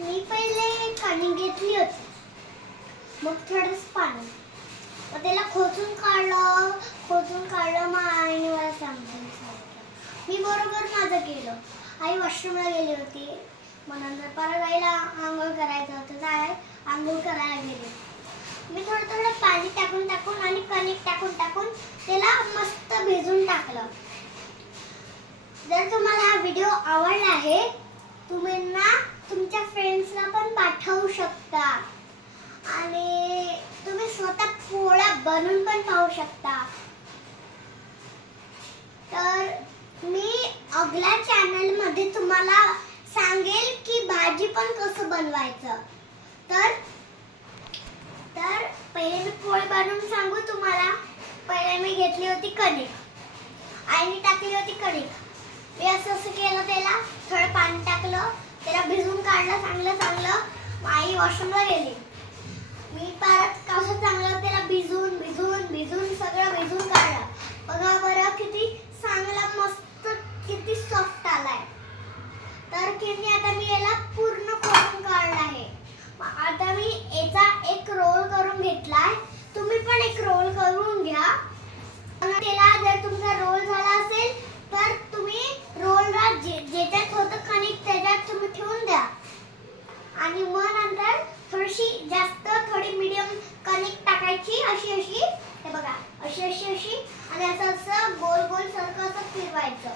मी पहिले कणिक घेतली होती, मग थोडंसं पाणी, मग त्याला खोचून काढलं मग आईने मला सांगितलं. मी बरोबर माझं केलं. आई वॉशरूमला गेली होती, मग नंतर परत आईला आंघोळ करायचं होतं तर आई आंघोळ करायला गेली. मी थोडं थोडं पाणी टाकून आणि कणिक टाकून त्याला मस्त भिजून टाकलं. जर तुम्हाला हा व्हिडिओ आवडला आहे, तुम्ही ना तुमच्या फ्रेंड्सला पण पाठवू शकता आणि तुम्ही स्वतः पोळ्या बनवून पण पाहू शकता. तर मी अगल्या चॅनल मध्ये तुम्हाला सांगेल की भाजी पण कसं बनवायचं. तर पहिले मी पोळी बनवून सांगू तुम्हाला. पहिले मी घेतली होती कणिक, आईने टाकली होती कणिक. मी असं केलं, त्याला थोडं पाणी टाकलं, त्याला भिजवून काढलं चांगलं. आई वॉशरूमला गेली. मी परत कसं चांगलं त्याला भिजून सगळं भिजून काढलं. बघा बरं किती चांगला मस्त किती सॉफ्ट आलाय. तर किती आता मी याला पूर्ण करून काढलं आहे. आता मी याचा एक रोल करून घेतलाय. तुम्ही पण एक रोल करून घ्या. त्याला जर तुमचा रोल झाला असेल तर तुम्ही रोलला ज्याच्यात होतं कणिक त्याच्यात तुम्ही ठेवून द्या आणि मग नंतर थोडी मीडियम कणिक टाकायची अशी हे बघा अशी आणि असं गोल सारखं असं फिरवायचं.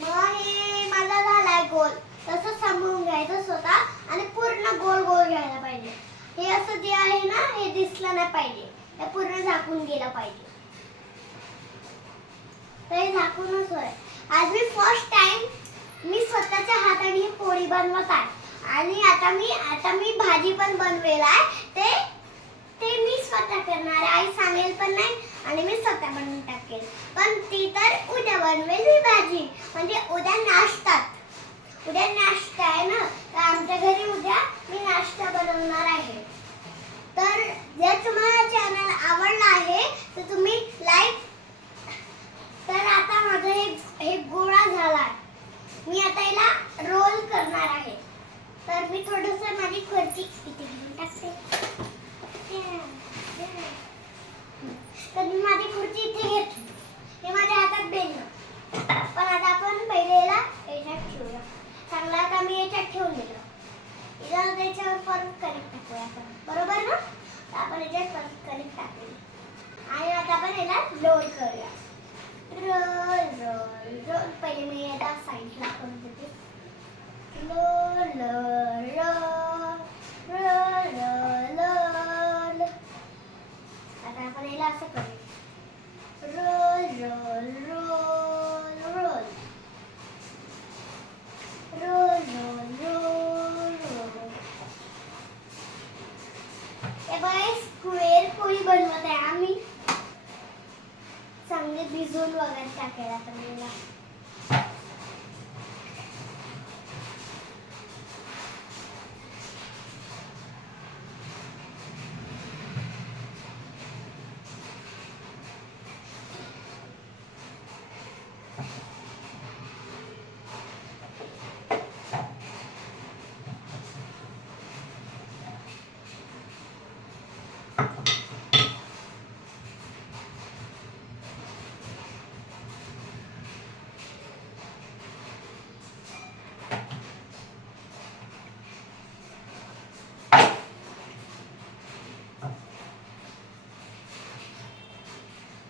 मग हे माझा झालाय गोल. तसं सांभाळून घ्यायचं स्वतः आणि पूर्ण गोल घ्यायला पाहिजे. हे असं जे आहे ना हे दिसलं नाही पाहिजे, हे पूर्ण झाकून गेलं पाहिजे. तर हे झाकूनच होय. आज मी फर्स्ट टाइम मी स्वतःच्या हाताने पोळी बनवत आहे आणि आता मी भाजी पण बनवेल आहे. ते मी स्वतः करणार आहे. आई सांगेल पण नाही आणि मी स्वतः बनवून टाकेल. पण ती तर उद्या बनवेल मी भाजी, म्हणजे उद्या नाश्ता आहे ना, तर आमच्या घरी उद्या मी नाश्ता बनवणार आहे. तर जर तुम्हाला चॅनल आवडला आहे तर तुम्ही लाईक. तर आता माझा हे गोळा झाला. मी आता याला रोल करणार आहे. तर मी थोडंसं माझी खुर्ची इथे घेऊन टाकते. तर मी माझी खुर्ची इथे घेतली. हे माझ्या हातात बेलणं. पण आता आपण पहिले याला याच्यात ठेवूया. चांगला आता मी याच्यात ठेवून दिलं. याला त्याच्यावर परत कणिक टाकूया आपण, बरोबर ना. तर आपण याच्यात परत कणिक टाकले आणि आता आपण याला रोल करूया. रोल पहिले मी याला साईडला करून देते. रोल आता आपण याला असं करूया. रोल हे बघा स्क्वेअर पोळी बनवत आहे आम्ही. चांगले भिजवून वगैरे टाकायला पाहिजे.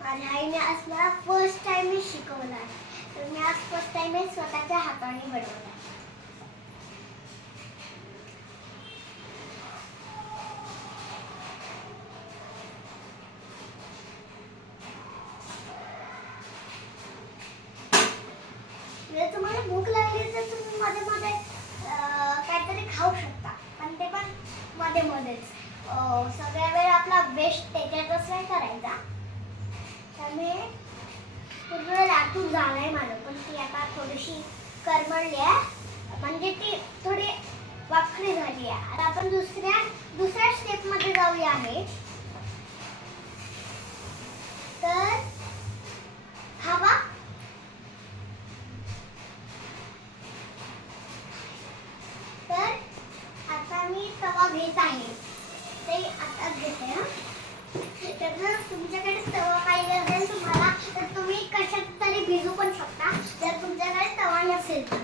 आणि आईने आज मला फर्स्ट टाइम शिकवलं आहे. तर मी आज फर्स्ट टाइम स्वतःच्या हाताने बनवलं. जर तुम्हाला भूक लागली तर तुम्ही मध्ये मध्ये काहीतरी खाऊ शकता, पण ते पण मध्ये मध्येच. सगळ्या वेळ आपला वेस्ट त्याच्यातच नाही करायचा. त्यामुळे पूर्ण लाटून झालंय माझं, पण ती आता थोडीशी करमळली आहे, म्हणजे ती थोडी वाकडी झाली आहे. आता आपण दुसऱ्या स्टेप मध्ये जाऊया आहे. तर हवा तर चायनीज ते आताच घेते हा. तर जर तुमच्याकडे तवा पाहिजे असेल तुम्हाला तर तुम्ही कशात तरी भिजू पण शकता जर तुमच्याकडे तवा नसेल तर.